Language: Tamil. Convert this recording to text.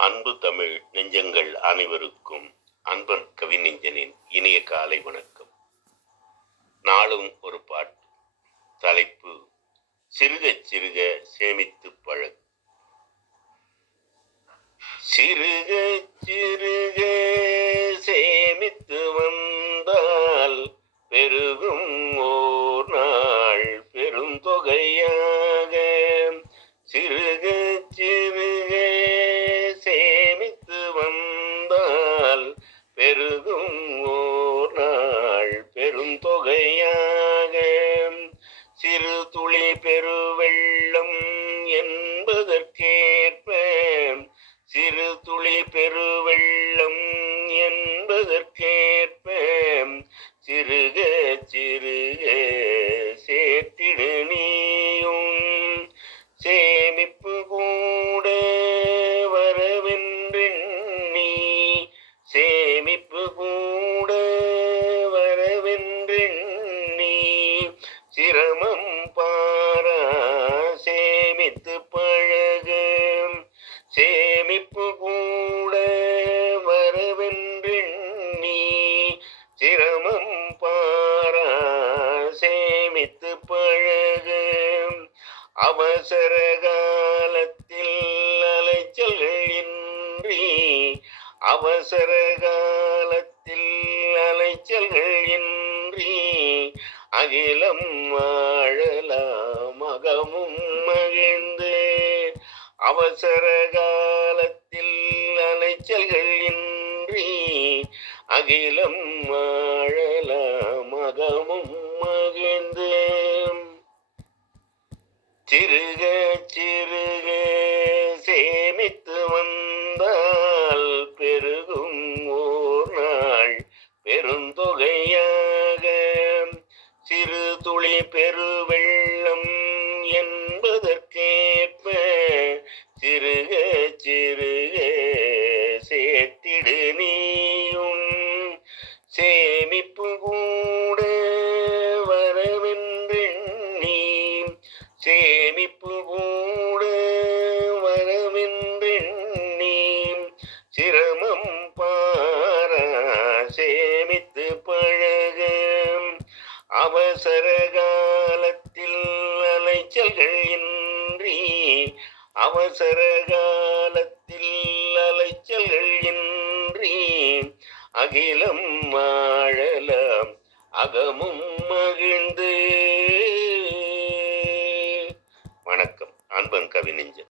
அன்பு தமிழ் நெஞ்சங்கள் அனைவருக்கும் அன்பன் கவி நெஞ்சனின் இனிய காலை வணக்கம். நாளும் ஒரு பாட்டு. தலைப்பு சிறுக சிறுக சேமித்து பழக சிறுக சிறுக சேமித்து வந்தால் பெருகும் ஓர் நாள் பெரும் நாள் பெருகும் ஓர் நாள் பெருந்தொகையாக. சிறு துளி பெருவெள்ளம் என்பதற்கேற்ப சிறு துளி பெருவெள்ளம் என்பதற்கேற்ப சிறுக சிறுக சேர்த்திடு சேமித்து பழகு. சேமிப்பு கூட வரவென்றெண்ணி சிரமம் பாரா. சேமித்து பழகு. அவசர காலத்தில் அலைச்சல்கள் இன்றி அவசர காலத்தில் அலைச்சல்கள் இன்றி அகிலம் வாழலாம் அவசர காலத்தில் அலைச்சல்கள் இன்றி அகிலம் வாழலாம் அகமும் மகிழ்ந்து சிறுக சிறுக சேமித்து வந்தால் பெருகும் ஓர் நாள் பெருந்தொகையாக. சிறு துளி பெருவெள்ளம் சிறுகே சிறுகே சேர்த்திடு நீயும் சேமிப்பு கூட வரவென்றெண்ணி சேமிப்பு கூட வரவென்றெண்ணி சிரமம் பார சேமித்து பழக. அவசர காலத்தில் அலைச்சல்கள் இன்றி அவசர காலத்தில் அலைச்சல்கள் இன்றி அகிலம் வாழலாம் அகமும் மகிழ்